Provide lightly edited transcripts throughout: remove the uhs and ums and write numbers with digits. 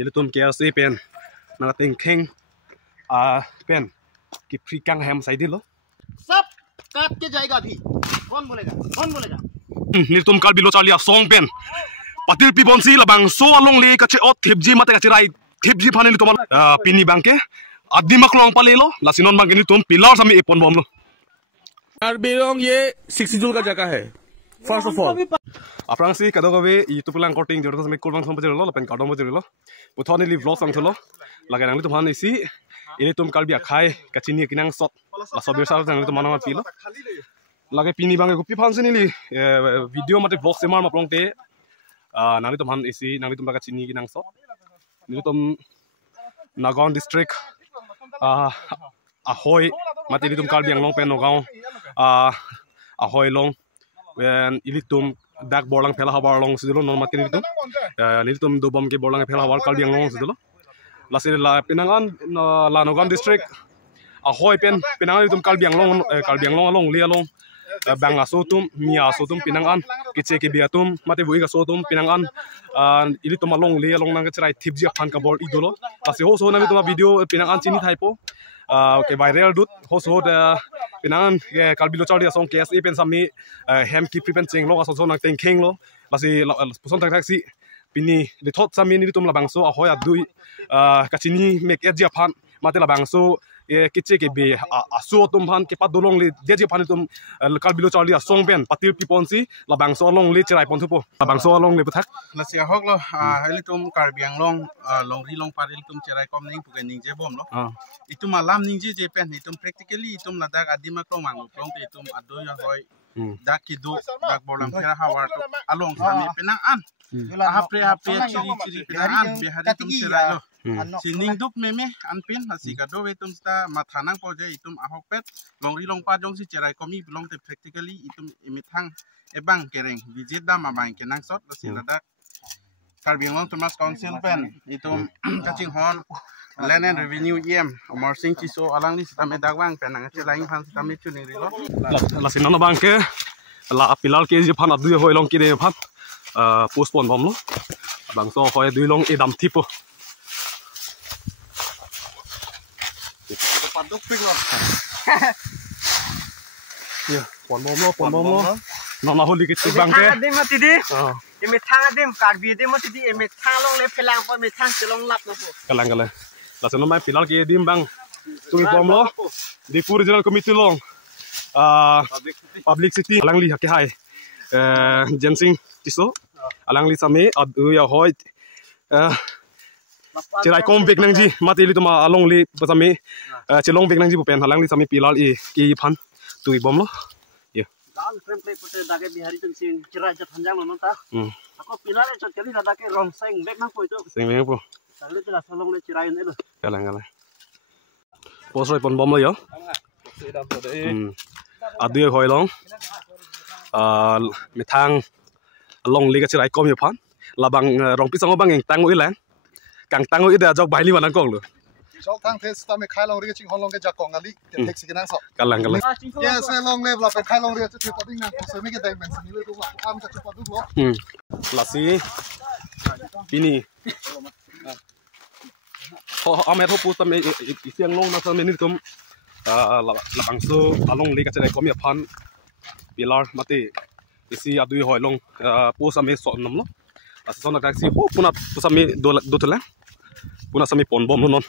nilutum KSA pen nangating king pen ki prikang ham side lo सब काट के जाएगा अभी कौन बोलेगा nilutum kalbilo chalia song pen patil pi bonsi labang so along le ka che ot thepji mate ka chirai thepji phani nilutum pini bangke adimak long palelo lasinon bangke nilutum pilar sami ipon bom lo Bilong ये 60 joule का जगह है first of all aprang si kado gawe youtube lang korting jordo sami kulbang som bajero lo lapen kadom bajero lo puthoni li vlog sang tholo lagai nang tu han isi ini tum kalbi akhai kachini kinang sot la sobir sal jang tu manama pilo lagai pini bangai gupi phan sini li video mate vlog semar maplong te nang tu han isi nang tu kachini kinang sot ni tum Nagaon district ahoy mate ni tum kalbi ang long pen Nagaon ahoy long when ilitum dak Borlangpher habar long sidolo non makin ilitum dobam ke Borlangpher habar kalbi ang long sidolo lasir la pinangan la Nagaon district ahoy pen pinangan ilitum kalbi ang long along li along bang asotum mia asotum pinangan Keche ke biatum mate bui asotum pinangan ilitum along li along nang chrai thipji Aphan Kabor idolo lasi ho so nang tu video pinangan chini thaipo okay viral dut hoso pinangan kalbilo chawdi asong KSA pen sami hem ki prepen cheng lo aso nang teng kheng lo lasi puson tak taksi pini le thot sami ni tum labang so ahoy adui kachini make edji Aphan mate labang so Keche ke be aso tum phan ke padolong le deji Aphan tum kalbilo chawdi asong pen patil piponsi labang so along le chirai pon thupo labang so along le puthak lasi ahok lo heli tum karbiang long ri long paril tum chirai kom ning puken ning je bom lo itum alam ning je pen itum practically itum ladak adima klong mang klong te itum adoy hoy dak Kedo dak Borlangpher hawar to along sami pinangan hapre chiri pinangan behari tum chirai lo sining dup meme anpin hasi kado itum sta mathanang po je itum ahok pet ri long pa jong si chirai komi belong te practically itum imithang ebang kereng visit da mabang kenang sot lasi ladak karbiang long Thomas council pen itum kaching hon Land and Revenue EM Omar Singh Chiso alang ni sitame dagwang penang chelaing phan sitame chuning rilo la sinana bangke la pilal ke je phan adu hoi long ki de phan postpone bom lo bang so hoi du long edam tipo padok ping lo ya pon bom lo na holi ke bangke adim matidi eme thang adim karbi adim matidi eme thang long le phelang po me thang chelong lap no kalang la sono mai pilal ke dim bang tui bom lo di pur regional committee long public city alang li hake hai jensing tiso alang li same adu ya hoi chirai kom bek nang ji mati li tuma along li pasame chelong bek nang ji pen alang li same pilal e ki phan tui bom lo ye dal frame play pute dage bihari tung sin chirai ja thanjang no ta ako pilal e chot kali dake rong seng bek nang poi to seng bek po Lalu tu lah solong le cirai ni lo. Kalang. Pos roi pon bom lo yo. Adu hoi long. Mithang long li ka cirai kom yo phan. Labang rong pisang bang eng tang oi lang. Kang tang oi da jok baili wanang kong lo. Jok tang thes ta me khai long ri ka ching hon long ke jakong ali ke tek sikinang so. Kalang. Yes, long le la pe khai long ri chu chu pading na ko se mi ke dai men ni le tu la am ka chu padu lo. Lasi. Ini ame tho pu tam isiang long na sam ni tum labang so along le ka chai kom ya Aphan pilar mate isi adui hoi long pu same so nam lo asa sona taxi ho puna pu same do thela puna same pon bom non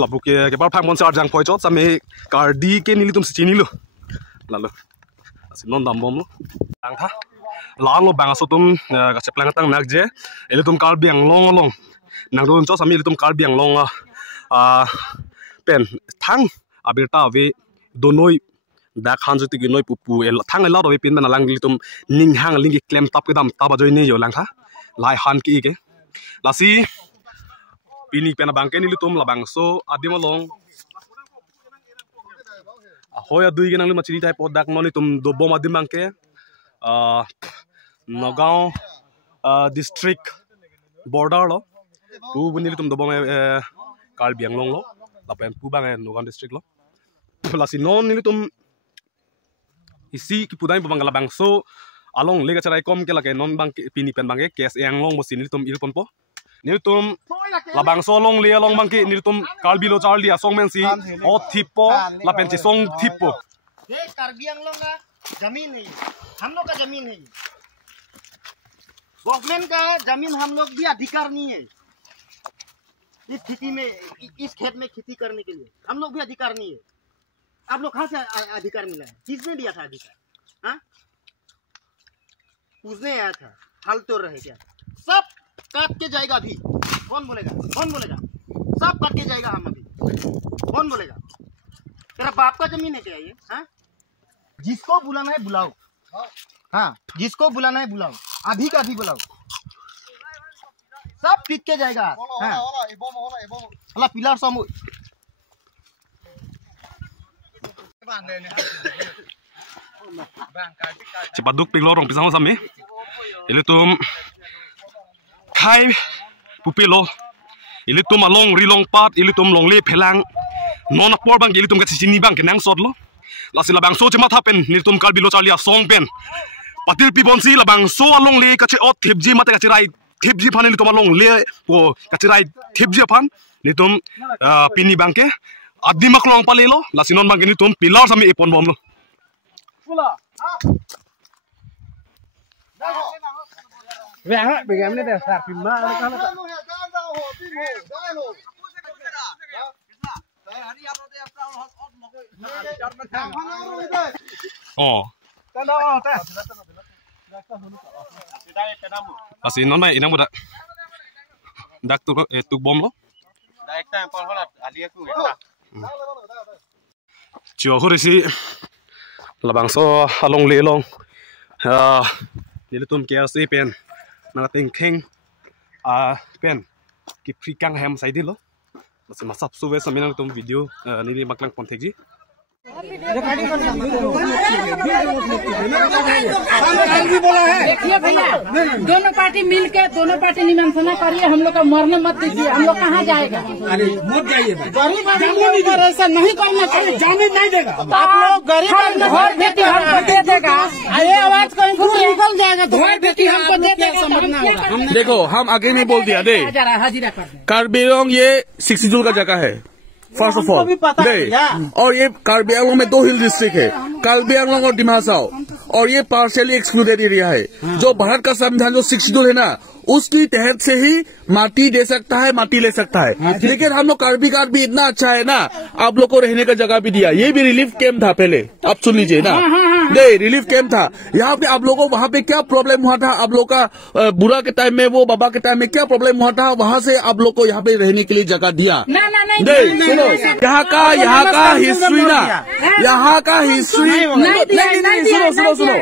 labu ke bar phang mon char jang phoi chot same car di ke ni tum chini lo lalo asi non dam bom lo ang tha lang lo bang asotum ka cheplang tang nak je elitum kalbiang long nang don cho sami elitum kalbiang long pen thang abirta ve donoi dak han joti gi noi pupu el thang la do pin na lang elitum ning hang lingi claim tap ke dam ta ba joi ne yo lang tha lai han ki ke lasi pini pena bang ke ni elitum la bang so adim long hoya dui ge nang ma chini tai pod dak noni tum do bom adim bang ke Nagaon district border lo pu bunili tum dobong kalbiang long lo lapen pu bang Nagaon district lo lasi non nili tum isi ki pudai bang labang so along lega cerai kom ke lake non bang pini pen bang KSA long mo sin nilitum ilpon po nilitum labang solong le along bang ke nilitum kalbilo charli asong men si o thipo la pen chi song thipo ये कार्बियांग लोग का जमीन है, हम लोग का जमीन है। गवर्नमेंट का जमीन हम लोग भी अधिकार नहीं है। इस खेती में, इस खेत में खेती करने के लिए हम लोग भी अधिकार नहीं है। आप लोग कहाँ से अधिकार मिला है? किसने दिया था अधिकार? हाँ, पूछने आया था, हाल तो रहे क्या? सब काट के जाएगा अभी। कौन बोलेगा? कौन बोलेगा? सब काट के जाएगा हम अभी। कौन बोलेगा? तेरा बाप का जमीन है क्या ये? हाँ, जिसको बुलाना है बुलाओ। हाँ, जिसको बुलाना है बुलाओ, अभी का अभी बुलाओ। सब पीट के जाएगा। हाँ, अल्लाह पिलर समूह cepat duk ping lorong pisang sami ilitum khai pupilo ilitum along rilong pat ilitum long le phelang non apor bang ilitum ka sini bang kenang sot lo lasila bang so chema thapen nilitum kalbilo charlia song pen patil pi bonsi la bang so along le ka che ot thepji mate ka chirai thepji phan ilitum along le po ka chirai thepji phan nilitum pini bang ke adimak long palelo lasinon bang nilitum pilar sami epon bom lo oh kasi non mai inang budak dak tu bom lo chiều hôm nay là bằng số along lê long nilitum KSA pen nang ting king pen ki prikang hem sai di lo masih masap suwe saminang tum video nili maklang kontekji देखिए भैया दोनों party मिलके दोनों party निमंत्रणा करिए हम लोग का मरने मत दीजिए हम लोग कहाँ जाएगा अरे मत जाइए गरीब आदमी को ऐसा नहीं करना चाहिए जाने नहीं देगा आप लोग गरीब हमको दे देगा ये आवाज कहीं निकल जाएगा तो हमको दे देगा समझना होगा देखो हम आगे नहीं बोल दिया दे हाजिरा कर दे कार्बी आंगलोंग ये 60 जूल का जगह है फर्स्ट ऑफ ऑल और ये कार्बी आंगलोंग में 2 हिल डिस्ट्रिक्ट है कार्बी आंगलोंग और डिमासाओ और ये पार्शियली एक्सक्लूडेड एरिया है जो भारत का संविधान जो 6 शेड्यूल है ना उसकी तहत से ही माटी दे सकता है माटी ले सकता है लेकिन हम लोग कार्बी कार्ड भी इतना अच्छा है ना आप लोग को रहने का जगह भी दिया ये भी रिलीफ कैंप था पहले आप सुन लीजिए ना नहीं रिलीफ कैंप था यहाँ पे आप लोगों को वहाँ पे क्या प्रॉब्लम हुआ था आप लोग का बुरा के टाइम में वो बाबा के टाइम में क्या प्रॉब्लम हुआ था वहाँ से आप लोग को यहाँ पे रहने के लिए जगह दिया नहीं सुनो यहाँ का हिस्ट्री ना यहाँ का हिस्ट्री सुनो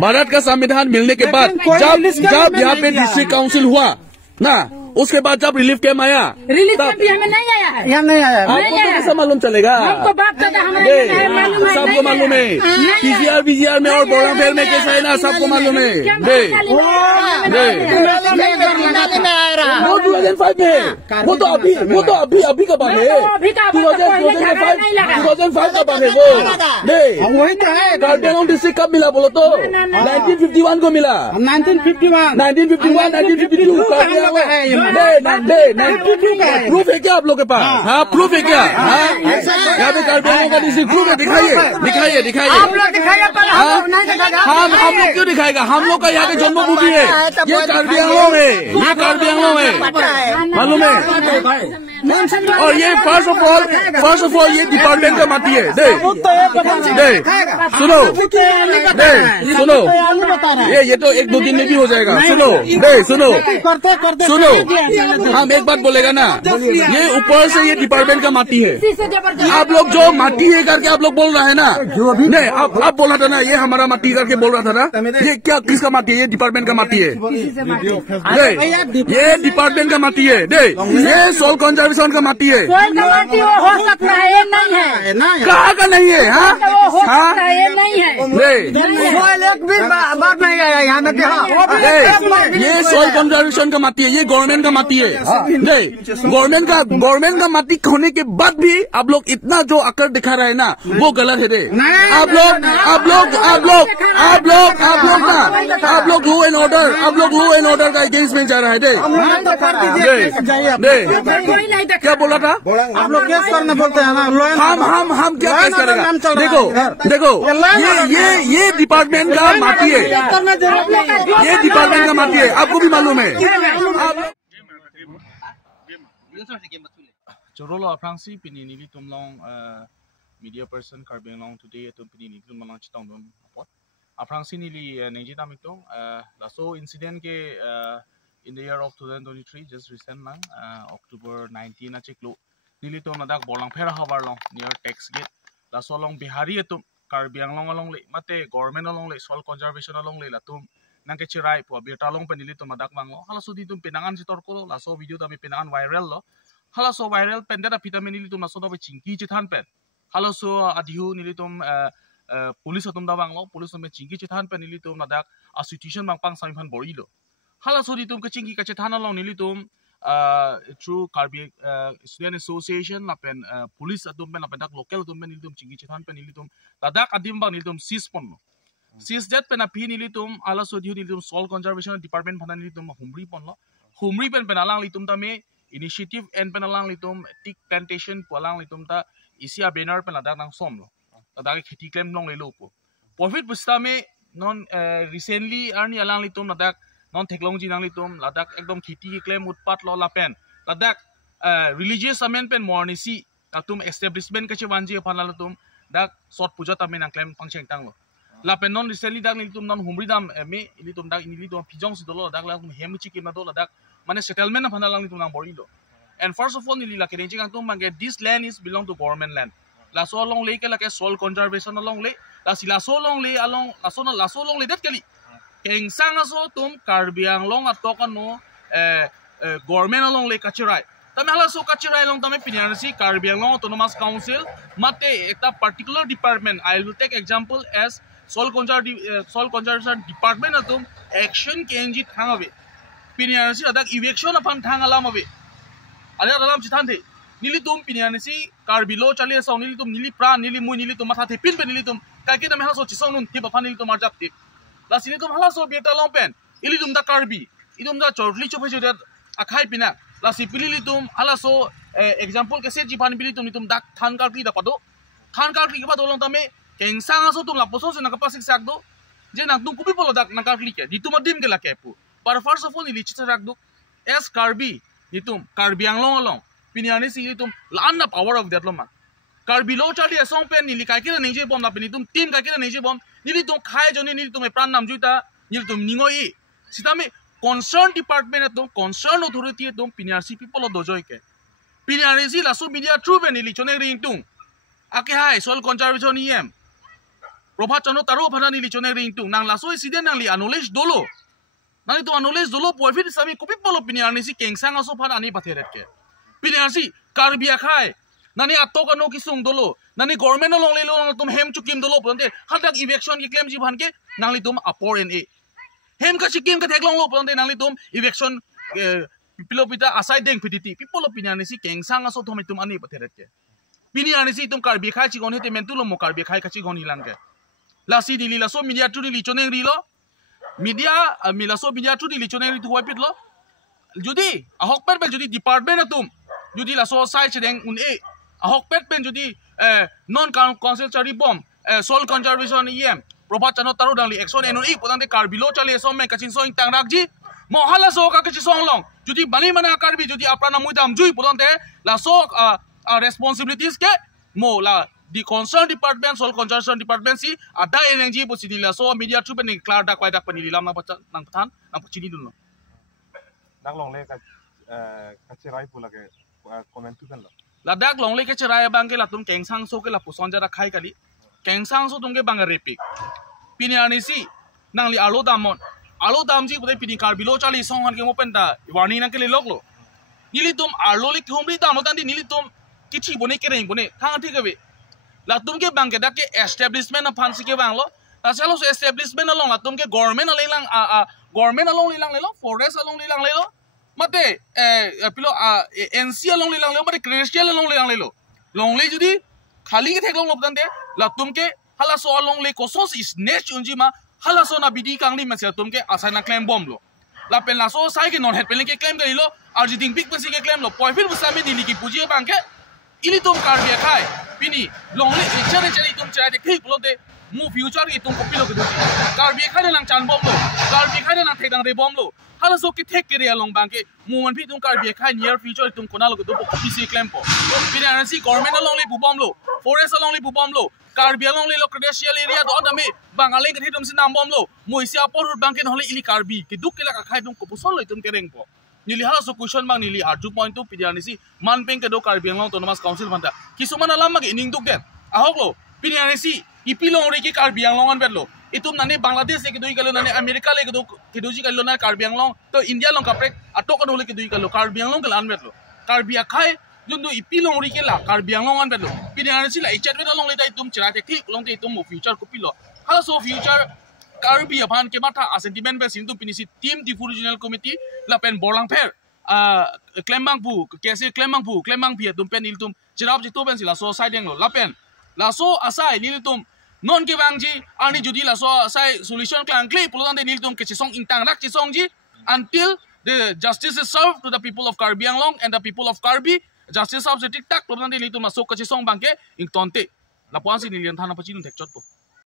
भारत का संविधान मिलने के बाद जब यहाँ पे डिस्ट्रिक्ट काउंसिल हुआ ना उसके बाद जब रिलीफ कैंप आया रिलीफ कैंप हमें नहीं आया है यहाँ नहीं आया आपको तो कैसा मालूम चलेगा सबको मालूम है पीजीआर बीजीआर में और बोलांगफेर में कैसा है ना सबको मालूम है वो 2005 में वो तो अभी का बात है 2005 का बात है वो वही तो है कार्बी आंगलोंग डिस्ट्रिक्ट कब मिला बोलो तो 1951 को मिला 1951 कार्बी आंगलोंग प्रूफ है क्या आप लोग के पास हाँ प्रूफ है क्या यहाँ पे कार्बी आंगलोंग का डिस्ट्रिक्ट प्रूफ है दिखाइए हम लोग क्यों दिखाएगा हम लोग का यहाँ के जन्मभूमि है ये कार्बी आंगलोंग है मालूम है और ये फर्स्ट ऑफ ऑल ये डिपार्टमेंट का माटी है सुनो ये तो 1-2 दिन में भी हो जाएगा सुनो हम एक बात बोलेगा ना ये ऊपर से ये डिपार्टमेंट का माटी है आप लोग जो माटी है करके आप लोग बोल रहे हैं ना नहीं आप बोल रहा था ना ये हमारा माटी करके बोल रहा था ना ये क्या किसका माटी है ये डिपार्टमेंट का माटी है ये डिपार्टमेंट का माटी है ये सोल कंजर्वेशन का माटी है हो सकता है ये नहीं है कहाँ का नहीं है ये नहीं है ये सोल कंजर्वेशन का माटी है ये गवर्नमेंट का माटी है नहीं गवर्नमेंट का माटी होने के बाद भी आप लोग इतना जो आकर दिखा रहे हैं ना वो गलत है रे आप लोग लो एंड ऑर्डर का अगेंस्ट में जा रहा है क्या बोला था आप लोग केस करने बोलते हैं ना हम क्या केस करेगा देखो ये डिपार्टमेंट का माटी है ये डिपार्टमेंट का माटी है आपको भी मालूम है Jorolo Afransi pinini tumlong media person Karbeng long today tum pinini tumlong chitong dum apot Afransi nili neji tamitong laso incident ke in the year of 2023 just recent lang October 19 na chiklo nili tum nadak Borlangpher habar long near tax gate laso long bihari tum Karbeng long along le mate government along le soil conservation along le latum nang ke chirai po birta long penili tum nadak manglo halaso di tum pinangan sitor ko laso video tami pinangan viral lo halaso viral pendera vitamin nili tum naso dabe chingki chithan pen halaso adhiu nili tum police atum da banglo police tum chingki chithan pen nili tum nadak institution bang pang samphan borilo halaso di tum ke chingki ka chithan along nili tum through Karbi student association lapen police atum pen lapen dak local atum pen nili tum chingki chithan pen nili tum dadak adim bang nili tum sis pon sis that pen api nili tum halaso diu nili tum soil conservation department phana nili tum humri pon lo humri pen alang li tum tame initiative and penalang litum tik plantation pualang litum ta isia banner penada nang som lo tada kheti claim long le lo po profit busta me non recently arni alang litum ladak non theklong ji nang litum ladak ekdom kheti ki claim utpat lo la pen ladak religious amen pen mornisi tatum establishment kache wanji phan latum dak sort puja tamen nang claim pangcheng tang lo la pen non recently dak litum non humri dam me litum dak ini litum pijong sidolo dak la hemchi ki na do ladak mane settlement na phana lang litum nang borilo and first of all nili la ke jing tum mangi this land is belong to government land la so long le ke la ke soil conservation along le la sila so long le along la so long le det kali keng sang aso tum Karbiang long atokan no government along le kachirai tame hala so kachirai long tame pinarsi Karbiang long autonomous council mate ekta particular department I will take example as soil conservation department atum action kenji thangabe pinarsi adak eviction aphan thangala mabe ale alam chithan the nili tum pinarsi Karbilo chale saw nili tum nili pra nili mu nili tum matha the pin nili tum ka ke na hala so chisong nun thi aphan nili tum arjap tip la sini tum hala so beta long pen ili tum da Karbi idum da chorli chophe joda akhai pina la si pilili tum hala so example ke se jipan pili tum nitum dak than karli da pado than karli ke badolong tame kengsang aso tum la poso se na kapasik sak do je na tum kupi polo dak na karli ke ditum adim ke la ke pu but first of all ili chita rak do as Karbi nitum Karbiang long along piniani si nitum lan na power of that loma Karbilo chali asong pen nili kai ke na nije bom na penitum team kai ke na nije bom nili tum khai joni nili tum pran nam juita nili tum ningoi sitame concerned department atum concerned authority atum PNRC people of dojoi ke PNRC la so media true ben nili chone ring tung ake hai soil conservation em Robha chano taro phana nili chone ring tung nang la so incident nang li acknowledge dolo nang to acknowledge dolo profit sami ko people of PNRC kengsang aso phana ani patheret ke PNRC Karbia khai nani atok ano kisung dolo nani government along le lo tum hem chukim dolo ponte hadak eviction ki claim ji bhan ke nangli tum apor en e hem ka chikim ka theklong lo ponte nangli tum eviction pilopita asai deng piditi people opinion si kengsang aso thome tum ani patheret ke piniani si tum Karbi khai chi goni te mentulo mo Karbi khai ka chi goni lang ke la si dili la so media tu dili choneng ri lo media mila so media tu dili choneng ri tu hoipit lo jodi ahok per bel jodi department atum jodi la so sai chedeng un e ahok pet pen jodi non council chari bom soil conservation em Robha chano taro dangli action enoi podante Karbilo chale so me kachin so intang rakji mo hala so ka kachi song long jodi bali mana Karbi jodi aprana muidam jui podante la so responsibilities ke mo la the concerned department soil conservation department si ada energy posidi la so media true pen clear dak pai dak panili lam na patan nang patan nang pachini dun dak long le ka kachirai pula ke comment tu kan lo ladak long le ke cherai bang ke la tum kengsang so ke la puson jara khai kali kengsang so tum ke bang repik piniani si nang li alo damon alo dam ji budai pini Karbilo chali song han ke mo penta warning nang ke le loklo nili tum alo le khomri dam tan di nili tum kichi bone ke reng bone thang thik be la tum ke bang ke dak ke establishment na phansi ke bang lo ta chalo so establishment along la tum ke government along le lang forest along le lang le lo mate pilo NC long le lang le mate credential long le lang le lo long le judi khali ke thek long lo dan de la tumke hala so long le kosos is next unji ma hala so na bidi kang ni ma se tumke asana claim bomb lo la pen la so sai ke non het pen ke claim ke lo arjiting big pen ke claim lo poi fil busami dili ki puji bang ke ili tum karbia khai pini long le chere chere tum chara de khik lo de mu future ki tum copy lo ke duji karbia khai lang chan bomb lo karbia khai lang thek dang re bomb lo hala so ki thek ke ria long bang ke mu man phi tum karbia khai near future tum kona lo ke do PC claim po pini ansi government long le bu bomb lo forest long le bu bomb lo karbia long le lo credential area do da me bangale ke tum sin nam bomb lo moisia por bang ke hole ili karbi ki duk ke la khai tum ko pusol lo tum ke reng po nili hala so question bang nili arju point to pidiani si man peng ke do karbiang long autonomous council banta kisuman alam magi ning duk den ahok lo pidiani si ipi long ri ki karbiang long an bet lo itum nane bangladesh ke doi galo nane america le ke do kedoji galo na karbiang long to india long kapre atok no le ke doi galo karbiang long ke lan bet lo karbia khai jundu ipi long ri ke la karbiang long an bet lo pidiani si la ichat bet long le dai tum chira te ki long te tum future ko pilo hala so future Karbi Aphan ke mata sentiment be sintu pinisi team di regional committee la pen Borlangpher klembang pu KSA klembang pi tum pen iltum jirap jitu ben sila so side lo la pen la so asai niltum non ke bangji ani judi la so asai solution klang kli pulutan de niltum ke song intang rak song ji until the justice is served to the people of Karbi Anglong and the people of Karbi justice of the tik tak pulutan de niltum masuk ke song bangke ing tonte la puan si nilian thana pachin tek chot po